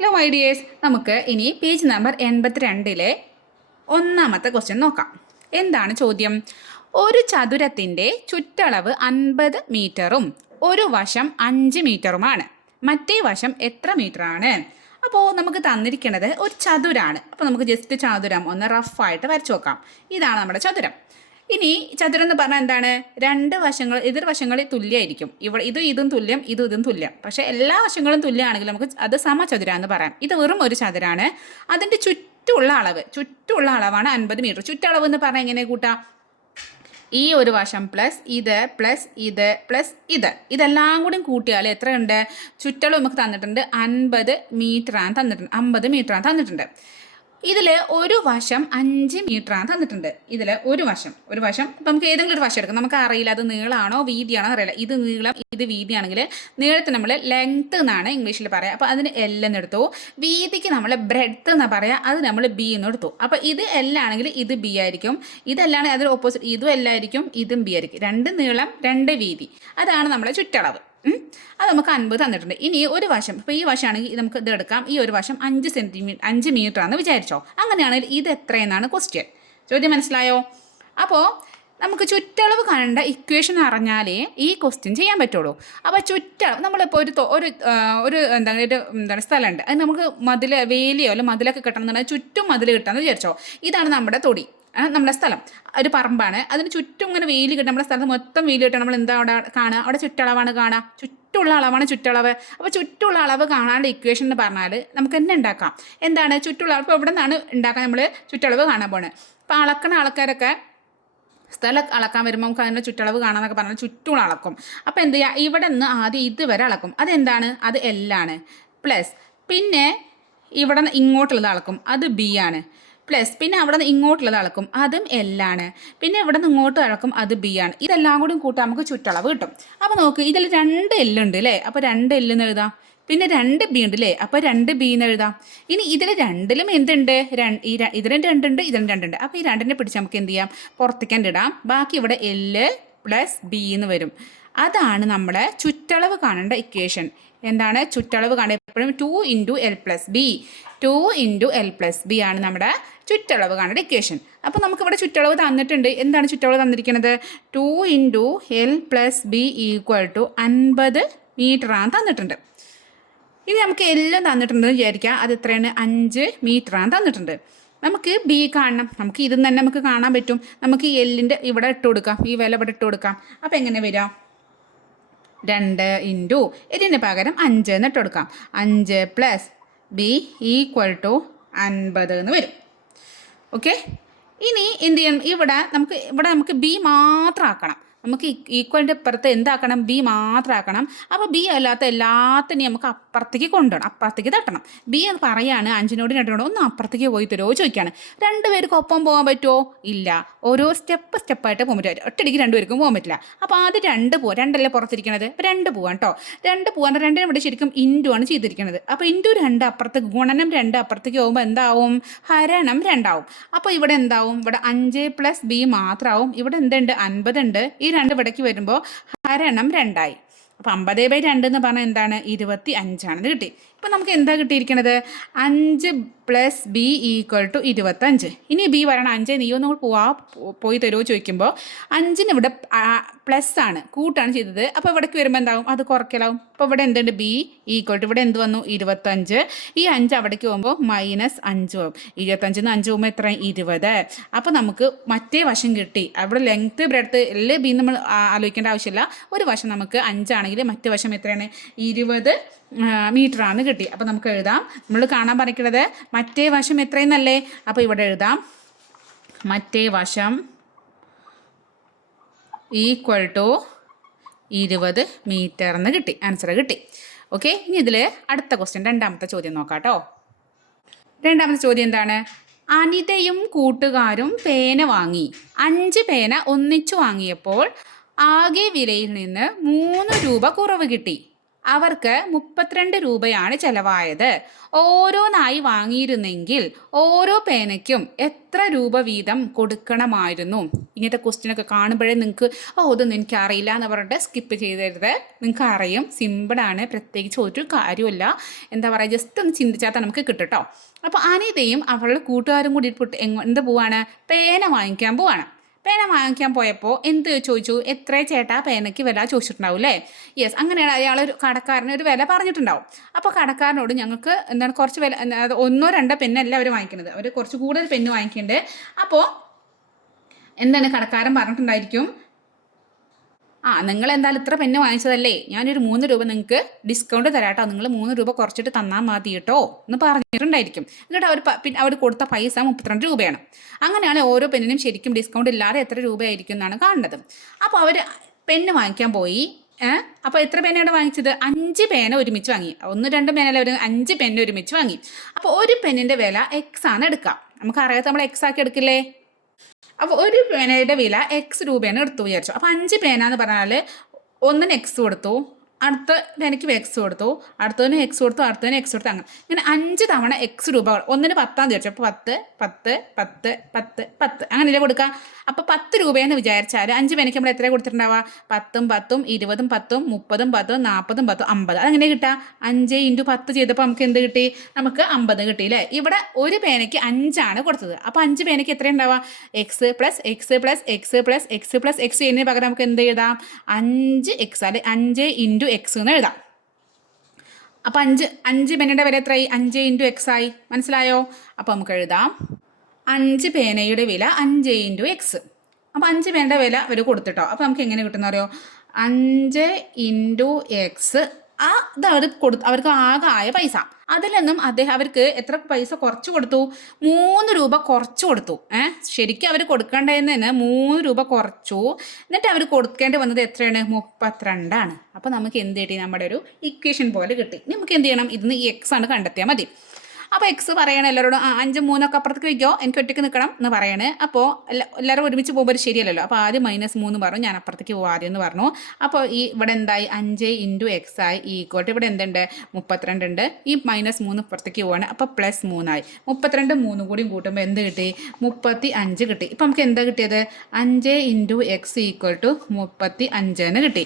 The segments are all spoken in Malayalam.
ഹലോ ഐഡിയേഴ്സ്, നമുക്ക് ഇനി പേജ് നമ്പർ 82-ലെ ഒന്നാമത്തെ ക്വസ്റ്റ്യൻ നോക്കാം. എന്താണ് ചോദ്യം? ഒരു ചതുരത്തിൻ്റെ ചുറ്റളവ് 50 മീറ്ററും ഒരു വശം 5 മീറ്ററുമാണ്. മറ്റേ വശം എത്ര മീറ്ററാണ്? അപ്പോൾ നമുക്ക് തന്നിരിക്കുന്നത് ഒരു ചതുരാണ്. അപ്പോൾ നമുക്ക് ജസ്റ്റ് ചതുരം ഒന്ന് റഫായിട്ട് വരച്ചു നോക്കാം. ഇതാണ് നമ്മുടെ ചതുരം. ഇനി ചതുരം എന്ന് പറഞ്ഞാൽ എന്താണ്? രണ്ട് വശങ്ങൾ എതിർവശങ്ങളിൽ തുല്യമായിരിക്കും. ഇതും തുല്യം, ഇതും തുല്യം. പക്ഷേ എല്ലാ വശങ്ങളും തുല്യമാണെങ്കിൽ നമുക്ക് അത് സമചതുര എന്ന് പറയാം. ഇത് വെറും ഒരു ചതുരാണ്. അതിൻ്റെ ചുറ്റുള്ള അളവാണ് 50 മീറ്റർ. ചുറ്റളവ് എന്ന് പറഞ്ഞാൽ എങ്ങനെ കൂട്ടാം? ഈ ഒരു വശം പ്ലസ് ഇത് ഇതെല്ലാം കൂടി കൂട്ടിയാൽ എത്ര ഉണ്ട്? ചുറ്റളവ് നമുക്ക് തന്നിട്ടുണ്ട് 50 മീറ്ററാണ് തന്നിട്ടുണ്ട്. ഇതിൽ ഒരു വശം 5 മീറ്ററാണ് തന്നിട്ടുണ്ട്. ഇതിൽ ഒരു വശം ഇപ്പം നമുക്ക് ഏതെങ്കിലും ഒരു വശം എടുക്കാം. നമുക്ക് അറിയില്ല അത് നീളമാണോ വീതിയാണോ അറിയില്ല. ഇത് നീളം ഇത് വീതിയാണെങ്കിൽ നീളത്തിന് നമ്മൾ ലെങ്ത്ത് എന്നാണ് ഇംഗ്ലീഷിൽ പറയുക. അപ്പോൾ അതിന് L എന്ന് എടുത്തു. വീതിക്ക് നമ്മൾ ബ്രെഡ്ത്ത് എന്നാണ് പറയുക. അത് നമ്മൾ B എന്ന് എടുത്തു. അപ്പോൾ ഇത് L ആണെങ്കിൽ ഇത് B ആയിരിക്കും. ഇതല്ലാണെങ്കിൽ അതിന് ഓപ്പോസിറ്റ് ഇതും L ആയിരിക്കും, ഇതും B ആയിരിക്കും. രണ്ട് നീളം രണ്ട് വീതി, അതാണ് നമ്മുടെ ചുറ്റളവ്. അത് നമുക്ക് 50 തന്നിട്ടുണ്ട്. ഇനി ഒരു വശം, ഇപ്പോൾ ഈ വശമാണെങ്കിൽ നമുക്ക് ഇത് എടുക്കാം. ഈ ഒരു വശം 5 മീറ്റർ ആണെന്ന് വിചാരിച്ചോ. അങ്ങനെയാണെങ്കിൽ ഇത് എത്രയെന്നാണ് ക്വസ്റ്റ്യൻ. ചോദ്യം മനസ്സിലായോ? അപ്പോൾ നമുക്ക് ചുറ്റളവ് കാണേണ്ട ഇക്വേഷൻ അറിഞ്ഞാലേ ഈ ക്വസ്റ്റ്യൻ ചെയ്യാൻ പറ്റുള്ളൂ. അപ്പോൾ ചുറ്റളവ് നമ്മളിപ്പോൾ എന്താണ് സ്ഥലമുണ്ട്, അത് നമുക്ക് വേലിയോ അല്ലെങ്കിൽ മതിലൊക്കെ കിട്ടണമെന്നുണ്ടെങ്കിൽ ചുറ്റും മതിൽ കിട്ടാമെന്ന് വിചാരിച്ചോ. ഇതാണ് നമ്മുടെ തൊടി, നമ്മുടെ സ്ഥലം ഒരു പറമ്പാണ്. അതിന് ചുറ്റും ഇങ്ങനെ വേലി കിട്ടും. നമ്മുടെ സ്ഥലത്ത് മൊത്തം വേലി കിട്ടും. നമ്മൾ എന്താ അവിടെ കാണുക? അവിടെ ചുറ്റളവാണ് കാണുക. ചുറ്റുള്ള അളവാണ് ചുറ്റളവ്. അപ്പോൾ ചുറ്റുള്ള അളവ് കാണാണ്ട് ഇക്വേഷൻ എന്ന് പറഞ്ഞാൽ നമുക്ക് തന്നെ ഉണ്ടാക്കാം. എന്താണ് ചുറ്റുള്ള അളവ്? ഇപ്പോൾ ഇവിടെ നിന്നാണ് ഉണ്ടാക്കാൻ നമ്മൾ ചുറ്റളവ് കാണാൻ പോകുന്നത്. അപ്പോൾ അളക്കണ ആൾക്കാരൊക്കെ സ്ഥലം അളക്കാൻ വരുമ്പോൾ നമുക്ക് അതിൻ്റെ ചുറ്റളവ് കാണാമെന്നൊക്കെ പറഞ്ഞാൽ ചുറ്റുള്ള അളക്കും. അപ്പോൾ എന്ത് ചെയ്യുക? ഇവിടെ നിന്ന് ആദ്യം ഇതുവരെ അളക്കും. അതെന്താണ്? അത് L ആണ്. പ്ലസ് പിന്നെ ഇവിടെ നിന്ന് ഇങ്ങോട്ടുള്ളത് അളക്കും. അത് B ആണ്. പ്ലസ് പിന്നെ അവിടെ നിന്ന് ഇങ്ങോട്ടുള്ളത് അളക്കും. അതും L ആണ്. പിന്നെ ഇവിടെ നിന്ന് ഇങ്ങോട്ട് അളക്കും. അത് B ആണ്. ഇതെല്ലാം കൂടി കൂട്ടാൻ നമുക്ക് ചുറ്റളവ് കിട്ടും. അപ്പോൾ നോക്ക്, ഇതിൽ 2 L ഉണ്ട് അല്ലേ? അപ്പോൾ 2 L എന്ന് എഴുതാം. പിന്നെ 2 B ഉണ്ട് അല്ലേ? അപ്പോൾ 2 B എന്ന് എഴുതാം. ഇനി ഇതിൽ രണ്ടിലും എന്തുണ്ട്? ഇതിലും 2 ഉണ്ട്, ഇതിലും 2 ഉണ്ട്. അപ്പോൾ ഈ 2നെ പിടിച്ച് നമുക്ക് എന്ത് ചെയ്യാം? പുറത്തേക്ക് ഇടാം. ബാക്കി ഇവിടെ L പ്ലസ് B എന്ന് വരും. അതാണ് നമ്മുടെ ചുറ്റളവ് കാണേണ്ട ഇക്വേഷൻ. എന്താണ് ചുറ്റളവ് കാണേണ്ട? എപ്പോഴും 2 × L + B 2 × L + B ആണ് നമ്മുടെ ചുറ്റളവ് കാണേണ്ട ഇക്വേഷൻ. അപ്പോൾ നമുക്കിവിടെ ചുറ്റളവ് തന്നിട്ടുണ്ട്. എന്താണ് ചുറ്റളവ് തന്നിരിക്കുന്നത്? 2 × L + B = 50 മീറ്ററാണ് തന്നിട്ടുണ്ട്. ഇനി നമുക്ക് എല്ലാം തന്നിട്ടുണ്ടെന്ന് വിചാരിക്കുക. അത് എത്രയാണ്? 5 മീറ്ററാണ് തന്നിട്ടുണ്ട്. നമുക്ക് B കാണണം. നമുക്ക് ഇതിൽ തന്നെ നമുക്ക് കാണാൻ പറ്റും. നമുക്ക് ഈ Lൻ്റെ ഇവിടെ ഇട്ട് കൊടുക്കാം. ഈ വില ഇവിടെ ഇട്ട് കൊടുക്കാം. അപ്പോൾ എങ്ങനെ വരാം? 2 × ഇതിന് പകരം 5 എന്ന് ഇട്ട് കൊടുക്കാം. 5 + B = 50 എന്ന് വരും. ഓക്കെ, ഇനി എന്ത് ചെയ്യണം? ഇവിടെ നമുക്ക് B മാത്രം ആക്കണം. നമുക്ക് ഈക്വലിൻ്റെ അപ്പുറത്ത് എന്താക്കണം? B മാത്രം ആക്കണം. അപ്പോൾ B അല്ലാത്ത എല്ലാത്തിനെയും നമുക്ക് അപ്പുറത്തേക്ക് കൊണ്ടുപോകണം, അപ്പുറത്തേക്ക് തട്ടണം. B എന്ന് പറയാണ് 5നോട് 2നോട് ഒന്ന് അപ്പുറത്തേക്ക് പോയി തരുമോ ചോദിക്കുകയാണ്. 2 പേർക്ക് ഒപ്പം പോകാൻ പറ്റുമോ? ഇല്ല. ഓരോ സ്റ്റെപ്പായിട്ട് പോകാൻ പറ്റും. ഒറ്റയടിക്ക് 2 പേർക്കും പോകാൻ പറ്റില്ല. അപ്പോൾ ആദ്യം 2 പോവാം. 2 പുറത്തിരിക്കണത്. അപ്പോൾ 2 പോവാം കേട്ടോ. 2 പോകാൻ 2 ഇവിടെ ശരിക്കും ഇൻറ്റു ആണ് ചെയ്തിരിക്കുന്നത്. അപ്പോൾ ഇൻറ്റു 2 അപ്പുറത്തേക്ക് ഗുണനം 2 അപ്പുറത്തേക്ക് പോകുമ്പോൾ എന്താവും? ഹരണം 2 ആവും. അപ്പോൾ ഇവിടെ എന്താവും? ഇവിടെ 5 + B മാത്രമാവും. ഇവിടെ എന്തുണ്ട്? 50 ഉണ്ട്. ഈ 2 ഇവിടേക്ക് വരുമ്പോൾ ഹരണം 2 ആയി. അപ്പോൾ 50/2 എന്ന് പറഞ്ഞാൽ എന്താണ്? 25 ആണെന്ന് കിട്ടി. ഇപ്പം നമുക്ക് എന്താ കിട്ടിയിരിക്കുന്നത്? 5 + B = 25. ഇനി B വരണം. 5 നീ ഒന്ന് പോയി തരുമോ ചോദിക്കുമ്പോൾ 5ന് ഇവിടെ പ്ലസ് ആണ്, കൂട്ടാണ് ചെയ്തത്. അപ്പോൾ ഇവിടേക്ക് വരുമ്പോൾ എന്താവും? അത് കുറയ്ക്കലാവും. അപ്പോൾ ഇവിടെ എന്തുണ്ട്? B = ഇവിടെ എന്ത് വന്നു? 25. ഈ 5 അവിടേക്ക് പോകുമ്പോൾ -5 ആവും. 25 5 പോകുമ്പോൾ എത്ര? 20. അപ്പോൾ നമുക്ക് മറ്റേ വശം കിട്ടി. അവിടെ ലെങ്ത്ത് ബ്രെഡ്ത്ത് എല്ലാം B നമ്മൾ ആലോചിക്കേണ്ട ആവശ്യമില്ല. ഒരു വശം നമുക്ക് 5 ആണെങ്കിൽ മറ്റേ വശം എത്രയാണ്? 20 മീറ്ററാണ് കിട്ടി. അപ്പോൾ നമുക്ക് എഴുതാം. നമ്മൾ കാണാൻ പറയുന്നത് മറ്റേ വശം എത്രയെന്നല്ലേ? അപ്പോൾ ഇവിടെ എഴുതാം. മറ്റേ വശം = 20 മീറ്റർ എന്ന് കിട്ടി. ആൻസർ കിട്ടി. ഓക്കെ, ഇനി ഇതിൽ അടുത്ത ക്വസ്റ്റ്യൻ, രണ്ടാമത്തെ ചോദ്യം നോക്കാം കേട്ടോ. രണ്ടാമത്തെ ചോദ്യം എന്താണ്? അനിതയും കൂട്ടുകാരും പേന വാങ്ങി. 5 പേന ഒന്നിച്ചു വാങ്ങിയപ്പോൾ ആകെ വിലയിൽ നിന്ന് 3 രൂപ കുറവ് കിട്ടി. അവർക്ക് 32 രൂപയാണ് ചെലവായത്. ഓരോന്നായി വാങ്ങിയിരുന്നെങ്കിൽ ഓരോ പേനയ്ക്കും എത്ര രൂപ വീതം കൊടുക്കണമായിരുന്നു? ഇങ്ങനത്തെ ക്വസ്റ്റ്യനൊക്കെ കാണുമ്പോഴേ നിങ്ങൾക്ക് ഇതൊന്നും എനിക്കറിയില്ല എന്ന് പറഞ്ഞിട്ട് സ്കിപ്പ് ചെയ്തരുത്. നിങ്ങൾക്ക് അറിയും, സിമ്പിളാണ്, പ്രത്യേകിച്ച് ഒരു കാര്യമില്ല. എന്താ പറയുക, ജസ്റ്റ് ഒന്ന് ചിന്തിച്ചാൽ നമുക്ക് കിട്ടും കേട്ടോ. അപ്പോൾ അനിതയും അവളുടെ കൂട്ടുകാരും കൂടി എന്ത് പോവാണ്? പേന വാങ്ങിക്കാൻ പോവാണ്. പേന വാങ്ങിക്കാൻ പോയപ്പോൾ എന്ത് ചോദിച്ചു? എത്ര ചേട്ടാ പേനയ്ക്ക് വില ചോദിച്ചിട്ടുണ്ടാവും അല്ലേ? യെസ്, അങ്ങനെയാണ് അയാൾ കടക്കാരന് ഒരു വില പറഞ്ഞിട്ടുണ്ടാവും. അപ്പോൾ കടക്കാരനോട് ഞങ്ങൾക്ക് എന്താണ് കുറച്ച് വില, ഒന്നോ രണ്ടോ പെന്നല്ല അവർ വാങ്ങിക്കുന്നത്, അവർ കുറച്ച് കൂടുതൽ പെന്ന് വാങ്ങിക്കുന്നുണ്ട്. അപ്പോൾ എന്താണ് കടക്കാരൻ പറഞ്ഞിട്ടുണ്ടായിരിക്കും, നിങ്ങൾ എന്തായാലും ഇത്ര പെന്ന് വാങ്ങിച്ചതല്ലേ, ഞാനൊരു 3 രൂപ നിങ്ങൾക്ക് ഡിസ്കൗണ്ട് തരാം കേട്ടോ, നിങ്ങൾ 3 രൂപ കുറച്ചിട്ട് തന്നാൽ മതി കേട്ടോ എന്ന് പറഞ്ഞിട്ടുണ്ടായിരിക്കും. എന്നിട്ട് അവർ കൊടുത്ത പൈസ 32 രൂപയാണ്. അങ്ങനെയാണ് ഓരോ പെന്നിനും ശരിക്കും ഡിസ്കൗണ്ട് ഇല്ലാതെ എത്ര രൂപയായിരിക്കും എന്നാണ് കാണുന്നത്. അപ്പോൾ അവർ പെന്ന് വാങ്ങിക്കാൻ പോയി. അപ്പോൾ എത്ര പേനയാണ് വാങ്ങിച്ചത്? 5 പേന ഒരുമിച്ച് വാങ്ങി. 1 2 പേനല്ല, ഒരു 5 പെന്ന് ഒരുമിച്ച് വാങ്ങി. അപ്പോൾ ഒരു പെന്നിൻ്റെ വില എക്സ് ആണ് എടുക്കുക. നമുക്കറിയാത്ത നമ്മൾ എക്സ് ആക്കി എടുക്കില്ലേ? അപ്പോൾ ഒരു പേനയുടെ വില എക്സ് രൂപയാണ് എടുത്തു വിചാരിച്ചു. അപ്പോൾ 5 പേന എന്ന് പറഞ്ഞാൽ ഒന്നിന് എക്സ് കൊടുത്തു, അടുത്ത പേനയ്ക്ക് എക്സ് കൊടുത്തു, അടുത്തതിന് എക്സ് കൊടുത്തു, അടുത്തതിന് എക്സ് കൊടുത്തു, അങ്ങനെ ഇങ്ങനെ 5 തവണ എക്സ് രൂപ. ഒന്നിന് 10 വിചാരിച്ചു. അപ്പോൾ 10 10 10 10 10 അങ്ങനെയല്ലേ കൊടുക്കുക. അപ്പോൾ 10 രൂപയെന്ന് വിചാരിച്ചാൽ 5 പേനയ്ക്ക് നമ്മൾ എത്ര കൊടുത്തിട്ടുണ്ടാവുക? 10 10 20 10 30 10 40 10 50. അതെങ്ങനെ കിട്ടുക? 5 × 10 ചെയ്തപ്പോൾ നമുക്ക് എന്ത് കിട്ടി? നമുക്ക് 50 കിട്ടി അല്ലേ? ഇവിടെ ഒരു പേനയ്ക്ക് 5 ആണ് കൊടുത്തത്. അപ്പോൾ 5 പേനയ്ക്ക് എത്ര ഉണ്ടാവുക? X plus X plus X plus X plus X ചെയ്യുന്നതിന് പകരം നമുക്ക് എന്ത് എഴുതാം? 5 എക്സ് അല്ലെ 5 × എക്സ് എന്ന് എഴുതാം. അപ്പോൾ 5 പേനയുടെ വില എത്രയായി? 5 × എക്സ് ആയി. മനസ്സിലായോ? അപ്പോൾ നമുക്ക് എഴുതാം 5 പേനയുടെ വില 5 × എക്സ്. അപ്പോൾ 5 പേനയുടെ വില അവർ കൊടുത്തിട്ടോ. അപ്പോൾ നമുക്ക് എങ്ങനെ കിട്ടുന്ന അറിയോ? 5 × എക്സ്. ഇത് അവർക്ക് ആകെ ആയ പൈസ. അതിൽ നിന്നും അവർക്ക് എത്ര പൈസ കുറച്ച് കൊടുത്തു? 3 രൂപ കുറച്ച് കൊടുത്തു. ശരിക്കും അവർ കൊടുക്കേണ്ടതെന്ന് 3 രൂപ കുറച്ചു. എന്നിട്ട് അവർ കൊടുക്കേണ്ടി വന്നത് എത്രയാണ്? 32 ആണ്. അപ്പോൾ നമുക്ക് എന്ത് കിട്ടി? നമ്മുടെ ഒരു ഇക്വേഷൻ പോലെ കിട്ടി. നമുക്ക് എന്ത് ചെയ്യണം? ഇതിന് ഈ എക്സ് ആണ് കണ്ടെത്തിയാൽ മതി. അപ്പോൾ എക്സ് പറയണം എല്ലാവരോടും 5 3 ഒക്കെ അപ്പുറത്തേക്ക് വയ്ക്കോ, എനിക്ക് ഒറ്റയ്ക്ക് നിൽക്കണം എന്ന് പറയണേ. അപ്പോൾ എല്ലാവരും ഒരുമിച്ച് പോകുമ്പോൾ ഒരു ശരിയല്ലല്ലോ. അപ്പോൾ ആദ്യം -3 പറഞ്ഞു, ഞാൻ അപ്പുറത്തേക്ക് പോകും ആദ്യം എന്ന് പറഞ്ഞു. അപ്പോൾ ഇവിടെ എന്തായി? 5 × എക്സ് ആയി ഈക്വൽ. ഇവിടെ എന്തുണ്ട്? 32 ഉണ്ട്. ഈ -3 ഇപ്പുറത്തേക്ക് പോവാണ്. അപ്പോൾ +3 ആയി. 32 3 കൂടിയും കൂട്ടുമ്പോൾ എന്ത് കിട്ടി? 35 കിട്ടി. ഇപ്പം നമുക്ക് എന്താ കിട്ടിയത്? 5 × എക്സ് ഈക്വൽ ടു 35 കിട്ടി.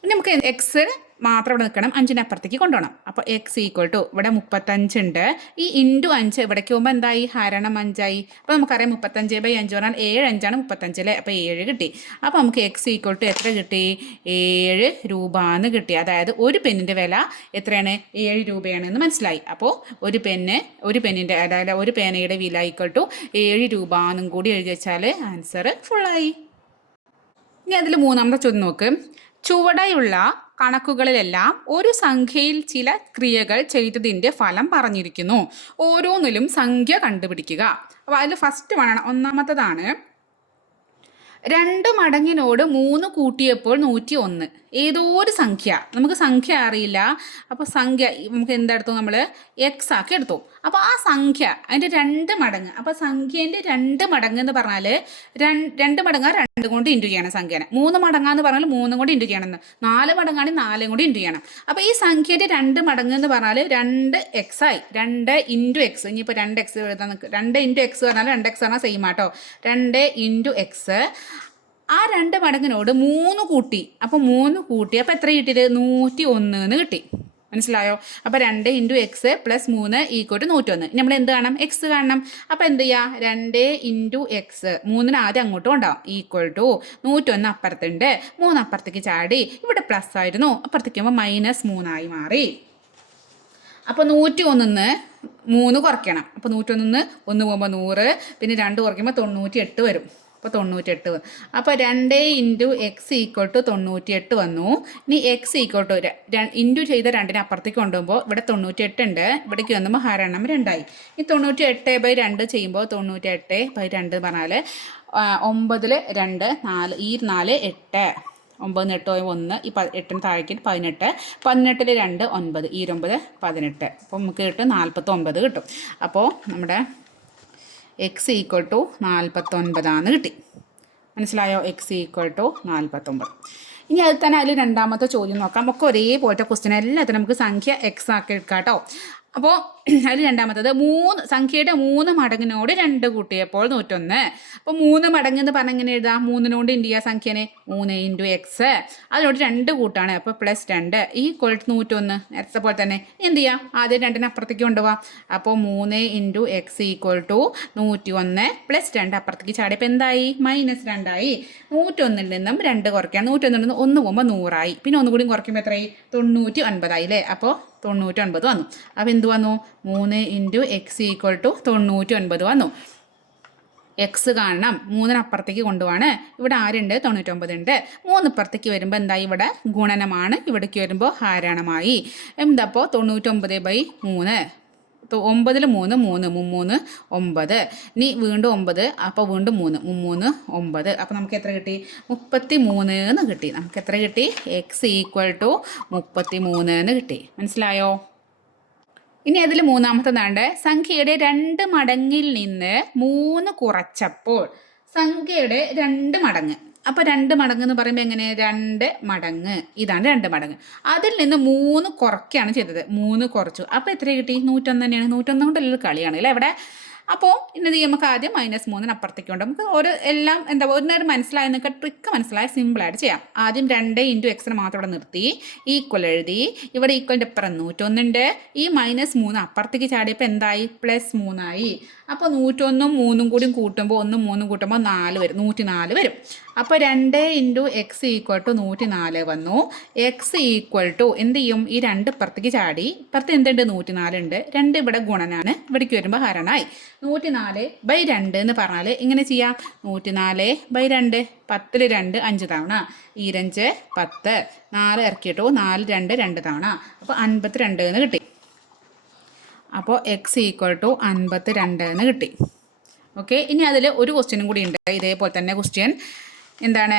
ഇനി നമുക്ക് എക്സ് മാത്രം ഇവിടെ നിൽക്കണം, 5ന് അപ്പുറത്തേക്ക് കൊണ്ടുപോകണം. അപ്പോൾ എക്സ് ഈക്വൽ ടു ഇവിടെ 35 ഉണ്ട്. ഈ × 5 ഇവിടേക്ക് പോകുമ്പോൾ എന്തായി? ഹരണം 5 ആയി. അപ്പോൾ നമുക്കറിയാം 35/5 പറഞ്ഞാൽ 7 5 ആണ് 35 അല്ലേ? അപ്പോൾ 7 കിട്ടി. അപ്പോൾ നമുക്ക് എക്സ് ഈക്വൽ ടു എത്ര കിട്ടി? 7 രൂപ എന്ന് കിട്ടി. അതായത് ഒരു പെന്നിൻ്റെ വില എത്രയാണ്? 7 രൂപയാണെന്ന് മനസ്സിലായി. അപ്പോൾ ഒരു പെന്നിൻ്റെ അതായത് ഒരു പേനയുടെ വില ഈക്വൽ ടു 7 രൂപ എന്നും കൂടി എഴുതി വെച്ചാൽ ആൻസർ ഫുള്ളായി. ഇനി അതിൽ 3ാമത്തെ ചോദ്യം നോക്ക്. ചുവടെയുള്ള കണക്കുകളിലെല്ലാം ഒരു സംഖ്യയിൽ ചില ക്രിയകൾ ചെയ്തതിൻ്റെ ഫലം പറഞ്ഞിരിക്കുന്നു. ഓരോന്നിലും സംഖ്യ കണ്ടുപിടിക്കുക. അപ്പോൾ അതിൽ ഫസ്റ്റ് 1ാമത്തതാണ് 2 മടങ്ങിനോട് 3 കൂട്ടിയപ്പോൾ 101. ഏതോ ഒരു സംഖ്യ, നമുക്ക് സംഖ്യ അറിയില്ല. അപ്പോൾ സംഖ്യ നമുക്ക് എന്തെടുത്തു? നമ്മൾ എക്സ് ആക്കി എടുത്തു. അപ്പോൾ ആ സംഖ്യ അതിൻ്റെ 2 മടങ്ങ്. അപ്പോൾ സംഖ്യേൻ്റെ 2 മടങ്ങ് എന്ന് പറഞ്ഞാൽ 2 മടങ്ങാ 2 കൊണ്ട് ഇൻറ്റു ചെയ്യണം സംഖ്യേനെ. 3 മടങ്ങാന്ന് പറഞ്ഞാൽ 3 കൊണ്ട് ഇൻറ്റു ചെയ്യണം. 4 മടങ്ങാണെങ്കിൽ 4 കൊണ്ട് ഇൻറ്റു ചെയ്യണം. അപ്പോൾ ഈ സംഖ്യേൻ്റെ 2 മടങ്ങ് എന്ന് പറഞ്ഞാൽ 2 എക്സ് ആയി. 2 × എക്സ്. ഇനിയിപ്പോൾ 2 എക്സ് എഴുതാൻ നിൽക്കുക. 2 × എക്സ് പറഞ്ഞാൽ 2 എക്സ് പറഞ്ഞാൽ സെയിം ആട്ടോ. 2 × എക്സ്. ആ 2 മടങ്ങിനോട് 3 കൂട്ടി. അപ്പോൾ 3 കൂട്ടി. അപ്പോൾ എത്ര കിട്ടിയത്? 101 എന്ന് കിട്ടി. മനസ്സിലായോ? അപ്പോൾ 2 × എക്സ് + 3 ഈക്വൽ ടു 101. നമ്മൾ എന്ത് കാണണം? എക്സ് കാണണം. അപ്പോൾ എന്ത് ചെയ്യുക? 2 × എക്സ് 3ന് ആദ്യം അങ്ങോട്ടും ഉണ്ടാവും ഈക്വൽ ടു 101 അപ്പുറത്തുണ്ട്. 3 അപ്പുറത്തേക്ക് ചാടി. ഇവിടെ പ്ലസ് ആയിരുന്നു, അപ്പുറത്തേക്ക് പോകുമ്പോൾ -3 ആയി മാറി. അപ്പോൾ 101 3 കുറയ്ക്കണം. അപ്പോൾ 101 1 പോകുമ്പോൾ 100, പിന്നെ 2 കുറയ്ക്കുമ്പോൾ 98 വരും. അപ്പോൾ 98. അപ്പോൾ 2 × എക്സ് ഈക്വൽ ടു 98 വന്നു. ഇനി എക്സ് ഈക്വൽ ടു ഇൻറ്റു ചെയ്ത 2നെ അപ്പുറത്തേക്ക് കൊണ്ടുപോകുമ്പോൾ ഇവിടെ 98 ഉണ്ട്. ഇവിടേക്ക് വന്നുമ്പോൾ ഹരണം 2 ആയി. ഈ 98/2 ചെയ്യുമ്പോൾ 98/2 പറഞ്ഞാൽ 9ൽ 2 4 ഈ 4 8 9 8 1 ഈ 8ന് താഴേക്ക് 18 18ൽ 2 9 ഈ 9 18. അപ്പോൾ നമുക്ക് കിട്ടും 49 കിട്ടും. അപ്പോൾ നമ്മുടെ എക്സ് ഈക്വൽ ടു 49 കിട്ടി. മനസ്സിലായോ? X equal to 49. ഇനി അതിൽ തന്നെ അതിൽ രണ്ടാമത്തെ ചോദ്യം നോക്കാം. നമുക്ക് ഒരേപോലത്തെ ക്വസ്റ്റ്യൻ എല്ലാത്തിനും നമുക്ക് സംഖ്യ എക്സ് ആക്കി എടുക്കാം കേട്ടോ. അപ്പോൾ അതിൽ രണ്ടാമത്തത് സംഖ്യയുടെ 3 മടങ്ങിനോട് 2 കൂട്ടിയപ്പോൾ 101. അപ്പോൾ 3 മടങ്ങ് എന്ന് പറഞ്ഞാൽ എങ്ങനെ എഴുതാം? 3 എന്ത് ചെയ്യുക സംഖ്യനെ? 3 ഇൻറ്റു എക്സ്, അതിനോട് 2 കൂട്ടാണ്. അപ്പോൾ +2 ഈക്വൽ ടു 101. നേരത്തെ പോലെ തന്നെ എന്ത് ചെയ്യാം? ആദ്യം 2 അപ്പുറത്തേക്ക് കൊണ്ടുപോകാം. അപ്പോൾ 3 ഇൻറ്റു എക്സ് ഈക്വൽ ടു 101 +2 അപ്പുറത്തേക്ക് ചാടിയപ്പോൾ എന്തായി? -2 ആയി. 101 നിന്നും 2 കുറയ്ക്കാം. 101 നിന്ന് 1 പോകുമ്പോൾ 100 ആയി. പിന്നെ ഒന്നുകൂടി കുറയ്ക്കുമ്പോൾ എത്രയായി? 99 ആയി അല്ലേ? അപ്പോൾ 99 വന്നു. അപ്പോൾ എന്ത് വന്നു? 3 ഇൻറ്റു എക്സ് ഈക്വൽ ടു 99 വന്നു. എക്സ് കാണണം. 3 അപ്പുറത്തേക്ക് കൊണ്ടുപോവാണ്. ഇവിടെ ആരുണ്ട്? 99 ഉണ്ട്. 3 ഇപ്പുറത്തേക്ക് വരുമ്പോൾ എന്തായി? ഇവിടെ ഗുണനമാണ്. ഇവിടേക്ക് വരുമ്പോൾ ഹാരണമായി. എന്താപ്പോൾ 99/3. 9 3 3 3 9. ഇനി വീണ്ടും 9. അപ്പോൾ വീണ്ടും 3 3 9. അപ്പോൾ നമുക്ക് എത്ര കിട്ടി? 33 എന്ന് കിട്ടി. നമുക്ക് എത്ര കിട്ടി? എക്സ് ഈക്വൽ ടു 33 എന്ന് കിട്ടി. മനസ്സിലായോ? ഇനി അതിൽ മൂന്നാമത്തേതാണ്ട് സംഖ്യയുടെ 2 മടങ്ങിൽ നിന്ന് 3 കുറച്ചപ്പോൾ സംഖ്യയുടെ 2 മടങ്ങ്. അപ്പോൾ 2 മടങ്ങ് എന്ന് പറയുമ്പോൾ എങ്ങനെ? 2 മടങ്ങ്. ഇതാണ് 2 മടങ്ങ്. അതിൽ നിന്ന് 3 കുറയ്ക്കുകയാണ് ചെയ്തത്. 3 കുറച്ചു. അപ്പോൾ എത്ര കിട്ടി? 101 തന്നെയാണ്. 101 കൊണ്ടുള്ള കളിയാണ് അല്ലേ ഇവിടെ. അപ്പോൾ ഇന്നത് നമുക്ക് ആദ്യം -3 അപ്പുറത്തേക്ക് കൊണ്ട് നമുക്ക് എല്ലാം എന്താ ഒരു നേരം മനസ്സിലായി നിങ്ങൾക്ക് ട്രിക്ക് മനസ്സിലായി സിമ്പിളായിട്ട് ചെയ്യാം. ആദ്യം 2 ഇൻറ്റു എക്സിന് മാത്രം ഇവിടെ നിർത്തി ഈക്വൽ എഴുതി. ഇവിടെ ഈക്വലിൻ്റെ അപ്പുറം 101 ഉണ്ട്. ഈ -3 അപ്പുറത്തേക്ക് ചാടിയപ്പോൾ എന്തായി? +3 ആയി. അപ്പോൾ 101ഉം 3ഉം കൂടി കൂട്ടുമ്പോൾ 1ഉം 3ഉം കൂട്ടുമ്പോൾ 4 വരും. 104 വരും. അപ്പോൾ 2 ഇൻറ്റു എക്സ് ഈക്വൽ ടു 104 വന്നു. എക്സ് ഈക്വൽ ടു എന്ത് ചെയ്യും? ഈ 2 ഇപ്പുറത്തേക്ക് ചാടി. ഇപ്പുറത്ത് എന്തുണ്ട്? 104 ഉണ്ട്. 2 ഇവിടെ ഗുണനാണ്. ഇവിടേക്ക് വരുമ്പോൾ ഹരണമായി. 104/2 എന്ന് പറഞ്ഞാൽ ഇങ്ങനെ ചെയ്യാം. 104/2 10ൽ 2 5 തവണ. 2 5 10. 4 ഇറക്കിയിട്ടു. 4 2 2 തവണ. അപ്പോൾ 52 എന്ന് കിട്ടി. അപ്പോൾ എക്സ് ഈക്വൽ ടു 52 എന്ന് കിട്ടി. ഓക്കെ. ഇനി അതിൽ ഒരു ക്വസ്റ്റ്യനും കൂടി ഉണ്ട്. ഇതേപോലെ തന്നെ ക്വസ്റ്റ്യൻ എന്താണ്?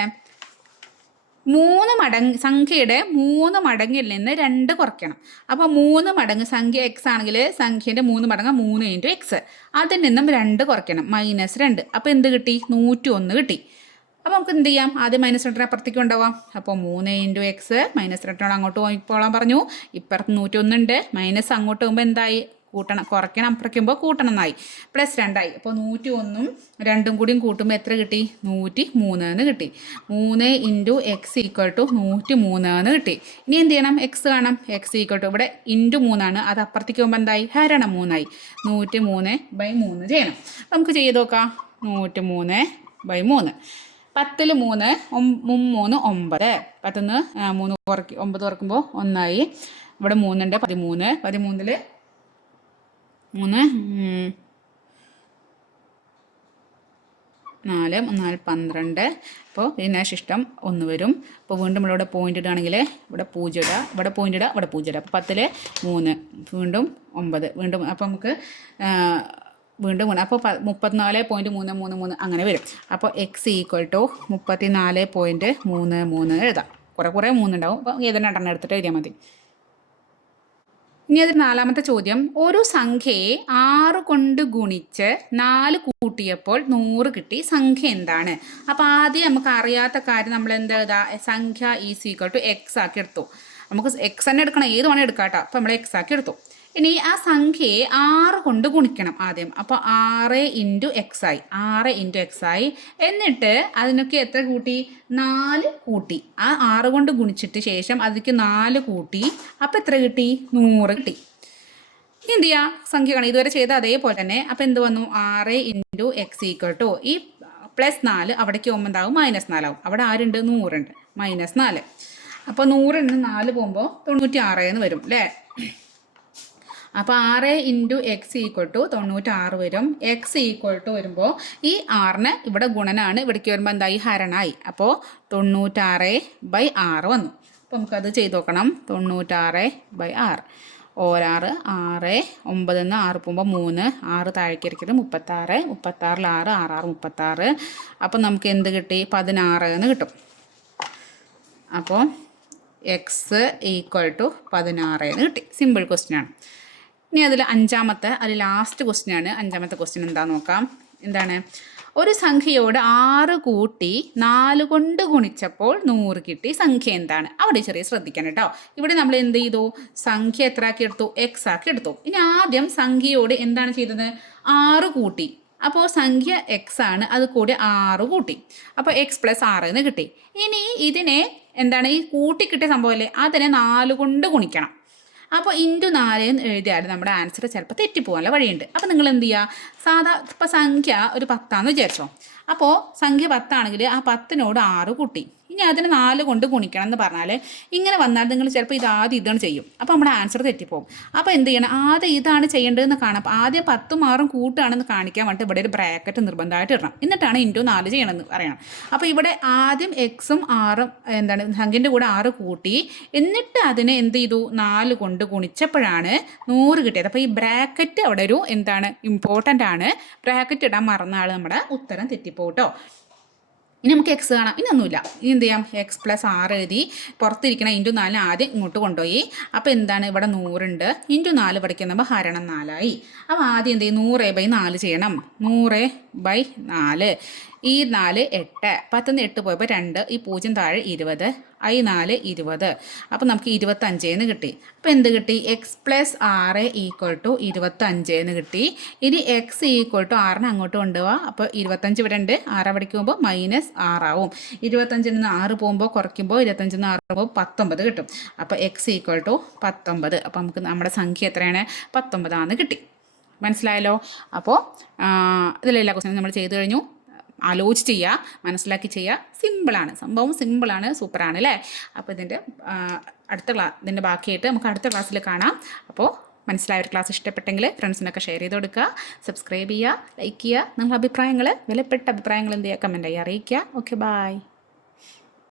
3 മടങ്ങ് സംഖ്യയുടെ 3 മടങ്ങിൽ നിന്ന് 2 കുറയ്ക്കണം. അപ്പോൾ 3 മടങ്ങ് സംഖ്യ എക്സ് ആണെങ്കിൽ സംഖ്യൻ്റെ 3 മടങ്ങ് 3 ഇൻറ്റു എക്സ്. അതിൽ നിന്നും 2 കുറയ്ക്കണം. -2. അപ്പോൾ എന്ത് കിട്ടി? 101 കിട്ടി. അപ്പോൾ നമുക്ക് എന്ത് ചെയ്യാം? ആദ്യം -2 അപ്പുറത്തേക്ക് കൊണ്ടുപോകാം. അപ്പോൾ 3 ഇൻറ്റു എക്സ് -2 അങ്ങോട്ട് പോയിക്കോളാൻ പറഞ്ഞു. ഇപ്പുറത്ത് 101 ഉണ്ട്. മൈനസ് അങ്ങോട്ട് പോകുമ്പോൾ എന്തായി? കൂട്ടണം. കുറയ്ക്കണം. അപ്പുറയ്ക്കുമ്പോൾ കൂട്ടണം എന്നായി. +2 ആയി. അപ്പോൾ 101ഉം 2ഉം കൂടിയും കൂട്ടുമ്പോൾ എത്ര കിട്ടി? 103 എന്ന് കിട്ടി. 3 ഇൻറ്റു എക്സ് ഈക്വൽ ടു 103 എന്ന് കിട്ടി. ഇനി എന്ത് ചെയ്യണം? എക്സ് കാണാം. എക്സ് ഈക്വൽ ടു ഇവിടെ ഇൻറ്റു 3 ആണ്. അത് അപ്പുറത്തേക്ക് പോകുമ്പോൾ എന്തായി? ഹരണം 3 ആയി. 103/3 ചെയ്യണം. നമുക്ക് ചെയ്ത് നോക്കാം. 103/3. 10ൽ 3 3 9. 10ന്ന് 3 9 കുറയ്ക്കുമ്പോൾ 1 ആയി. ഇവിടെ 3 ഉണ്ട്. 13. 13ൽ 3 4 4 12. അപ്പോൾ ഇതിന് ശിഷ്ടം 1 വരും. അപ്പോൾ വീണ്ടും നമ്മളിവിടെ പോയിൻ്റ് ഇടുകയാണെങ്കിൽ ഇവിടെ 0 ഇടുക. ഇവിടെ പോയിൻ്റ് ഇടുക. ഇവിടെ 0 ഇടുക. അപ്പോൾ 10ൽ 3 വീണ്ടും 9 വീണ്ടും. അപ്പോൾ നമുക്ക് വീണ്ടും ഗുണം. അപ്പോൾ 34.333 അങ്ങനെ വരും. അപ്പോൾ എക്സ് ഈക്വൽ ടു 34.33 എഴുതാം. കുറേ 3 ഉണ്ടാവും. അപ്പോൾ ഏതെങ്കിലും 2 എടുത്തിട്ട് എഴുതിയാൽ മതി. ഇനി അതിൽ നാലാമത്തെ ചോദ്യം. ഒരു സംഖ്യയെ 6 കൊണ്ട് ഗുണിച്ച് 4 കൂട്ടിയപ്പോൾ 100 കിട്ടി. സംഖ്യ എന്താണ്? അപ്പോൾ ആദ്യം നമുക്ക് അറിയാത്ത കാര്യം നമ്മൾ എന്താ എഴുതാ? സംഖ്യ ഈസ് ഈക്വൽ ടു എക്സ് ആക്കി എടുത്തു. നമുക്ക് എക്സ് തന്നെ എടുക്കണം. ഏത് വേണം എടുക്കാം കേട്ടോ. അപ്പോൾ നമ്മൾ എക്സ് ആക്കി എടുത്തു. ഇനി ആ സംഖ്യയെ 6 കൊണ്ട് ഗുണിക്കണം ആദ്യം. അപ്പോൾ 6 ഇൻറ്റു എക്സ് ആയി. 6 ഇൻറ്റു എക്സ് ആയി. എന്നിട്ട് അതിനൊക്കെ എത്ര കൂട്ടി? 4 കൂട്ടി. ആ 6 കൊണ്ട് ഗുണിച്ചിട്ട് ശേഷം അതിലേക്ക് 4 കൂട്ടി. അപ്പോൾ എത്ര കിട്ടി? 100 കിട്ടി. എന്ത് ചെയ്യുക? സംഖ്യ കാണാം. ഇതുവരെ ചെയ്ത അതേപോലെ തന്നെ. അപ്പോൾ എന്ത് വന്നു? 6 ഇൻറ്റു എക്സ് ഈക്വൽ ടു ഈ +4 അവിടേക്ക് പോകുമ്പോൾ എന്താവും? -4 ആവും. അവിടെ ആരുണ്ട്? 100 ഉണ്ട്. -4. അപ്പോൾ 100ൽ നിന്ന് 4 പോകുമ്പോൾ 96 എന്ന് വരും അല്ലേ? അപ്പോൾ 6 ഇൻറ്റു എക്സ് ഈക്വൽ ടു 96 വരും. എക്സ് ഈക്വൽ ടു വരുമ്പോൾ ഈ 6ന് ഇവിടെ ഗുണനാണ്. ഇവിടേക്ക് വരുമ്പോൾ എന്തായി? ഹരണായി. അപ്പോൾ 96/6 വന്നു. അപ്പോൾ നമുക്കത് ചെയ്ത് നോക്കണം. 96/6. 6 6 9 നിന്ന് 6 പോകുമ്പോൾ 3 6 താഴേക്ക് ഇരിക്കുന്നത് 36. 36ൽ 6 6 36. അപ്പോൾ നമുക്ക് എന്ത് കിട്ടി? 16 എന്ന് കിട്ടും. അപ്പോൾ എക്സ് ഈക്വൽ ടു 16 എന്ന് കിട്ടി. സിമ്പിൾ ക്വസ്റ്റ്യനാണ്. ഇനി അതിൽ ലാസ്റ്റ് ക്വസ്റ്റ്യനാണ്. 5ാമത്തെ ക്വസ്റ്റ്യൻ എന്താണെന്ന് നോക്കാം. എന്താണ്? ഒരു സംഖ്യയോട് 6 കൂട്ടി 4 കൊണ്ട് ഗുണിച്ചപ്പോൾ 100 കിട്ടി. സംഖ്യ എന്താണ്? അവിടെ ചെറിയ ശ്രദ്ധിക്കണം കേട്ടോ. ഇവിടെ നമ്മൾ എന്ത് ചെയ്തു? സംഖ്യ എത്ര ആക്കി എടുത്തു? എക്സ് ആക്കി എടുത്തു. ഇനി ആദ്യം സംഖ്യയോട് എന്താണ് ചെയ്തത്? 6 കൂട്ടി. അപ്പോൾ സംഖ്യ എക്സ് ആണ്, അത് കൂടി 6 കൂട്ടി. അപ്പോൾ എക്സ് പ്ലസ് 6 എന്ന് കിട്ടി. ഇനി ഇതിനെ എന്താണ്, ഈ കൂട്ടി കിട്ടിയ സംഭവമല്ലേ, അതിനെ 4 കൊണ്ട് ഗുണിക്കണം. അപ്പോൾ ഇൻറ്റു 4 എന്ന് എഴുതിയാൽ നമ്മുടെ ആൻസർ ചിലപ്പോൾ തെറ്റിപ്പോകാനുള്ള വഴിയുണ്ട്. അപ്പോൾ നിങ്ങൾ എന്ത് ചെയ്യുക? സാധാ ഇപ്പോൾ സംഖ്യ ഒരു 10 വിചാരിച്ചോ. അപ്പോൾ സംഖ്യ 10 ആണെങ്കിൽ ആ 10നോട് 6 കൂട്ടി. ഇനി അതിന് 4 കൊണ്ട് ഗുണിക്കണം എന്ന് പറഞ്ഞാൽ ഇങ്ങനെ വന്നാൽ നിങ്ങൾ ചിലപ്പോൾ ഇത് ആദ്യം ഇതാണ് ചെയ്യും. അപ്പോൾ നമ്മുടെ ആൻസർ തെറ്റിപ്പോകും. അപ്പോൾ എന്ത് ചെയ്യണം? ആദ്യം ഇതാണ് ചെയ്യേണ്ടതെന്ന് കാണാം. അപ്പോൾ ആദ്യം 10ഉം 6ഉം കൂട്ടുകയാണെന്ന് കാണിക്കാൻ വേണ്ടിയിട്ട് ഇവിടെ ഒരു ബ്രാക്കറ്റ് നിർബന്ധമായിട്ട് ഇടണം. എന്നിട്ടാണ് ഇൻറ്റു 4 ചെയ്യണമെന്ന് പറയണം. അപ്പോൾ ഇവിടെ ആദ്യം എക്സും 6ഉം എന്താണ് സംഖ്യൻ്റെ കൂടെ 6 കൂട്ടി, എന്നിട്ട് അതിനെ എന്ത് ചെയ്തു? 4 കൊണ്ട് ഗുണിച്ചപ്പോഴാണ് 100 കിട്ടിയത്. അപ്പോൾ ഈ ബ്രാക്കറ്റ് അവിടെ ഒരു എന്താണ് ഇമ്പോർട്ടൻ്റ് ആണ്. ബ്രാക്കറ്റ് ഇടാൻ മറന്ന ആൾ നമ്മുടെ ഉത്തരം തെറ്റിപ്പോകും കേട്ടോ. ഇനി നമുക്ക് എക്സ് കാണാം. ഇനി ഒന്നുമില്ല. ഇനി എന്ത് ചെയ്യാം? എക്സ് പ്ലസ് 6 എഴുതി പുറത്തിരിക്കണം ഇൻറ്റു 4 ആദ്യം ഇങ്ങോട്ട് കൊണ്ടുപോയി. അപ്പോൾ എന്താണ് ഇവിടെ 100 ഉണ്ട്. ഇൻറ്റു 4 പഠിക്കുമ്പോൾ ഹരണം 4 ആയി. അപ്പോൾ ആദ്യം എന്ത് ചെയ്യും? 100/4 ചെയ്യണം. 100/4. ഈ 4 8. 10 8 പോയപ്പോൾ 2. ഈ 0 താഴെ 20. I 4 20. അപ്പോൾ നമുക്ക് 25 എന്ന് കിട്ടി. അപ്പോൾ എന്ത് കിട്ടി? എക്സ് പ്ലസ് 6 = 25 എന്ന് കിട്ടി. ഇനി എക്സ് = 6 അങ്ങോട്ട് കൊണ്ടുപോവാം. അപ്പോൾ 25 ഇവിടെ ഉണ്ട്. 6 പഠിക്കുമ്പോൾ -6 ആവും. 25 നിന്ന് 6 പോകുമ്പോൾ കുറയ്ക്കുമ്പോൾ 25 നിന്ന് 6 പോകുമ്പോൾ 19 കിട്ടും. അപ്പോൾ എക്സ് = 19. അപ്പോൾ നമുക്ക് നമ്മുടെ സംഖ്യ എത്രയാണ്? 19 ആണെന്ന് കിട്ടി. മനസ്സിലായല്ലോ? അപ്പോൾ ഇതിലെല്ലാ ക്വസ്റ്റ്യനും നമ്മൾ ചെയ്ത് കഴിഞ്ഞു. ആലോചിച്ച് ചെയ്യുക, മനസ്സിലാക്കി ചെയ്യുക. സിമ്പിളാണ്, സംഭവം സിമ്പിളാണ്, സൂപ്പറാണ് അല്ലേ? അപ്പോൾ ഇതിൻ്റെ ബാക്കിയായിട്ട് നമുക്ക് അടുത്ത ക്ലാസ്സിൽ കാണാം. അപ്പോൾ മനസ്സിലായ ഒരു ക്ലാസ് ഇഷ്ടപ്പെട്ടെങ്കിൽ ഫ്രണ്ട്സിനൊക്കെ ഷെയർ ചെയ്ത് കൊടുക്കുക, സബ്സ്ക്രൈബ് ചെയ്യുക, ലൈക്ക് ചെയ്യുക. നിങ്ങളുടെ അഭിപ്രായങ്ങൾ, വിലപ്പെട്ട അഭിപ്രായങ്ങൾ എന്ത് ചെയ്യുക? കമൻറ്റായി അറിയിക്കുക. Okay, by.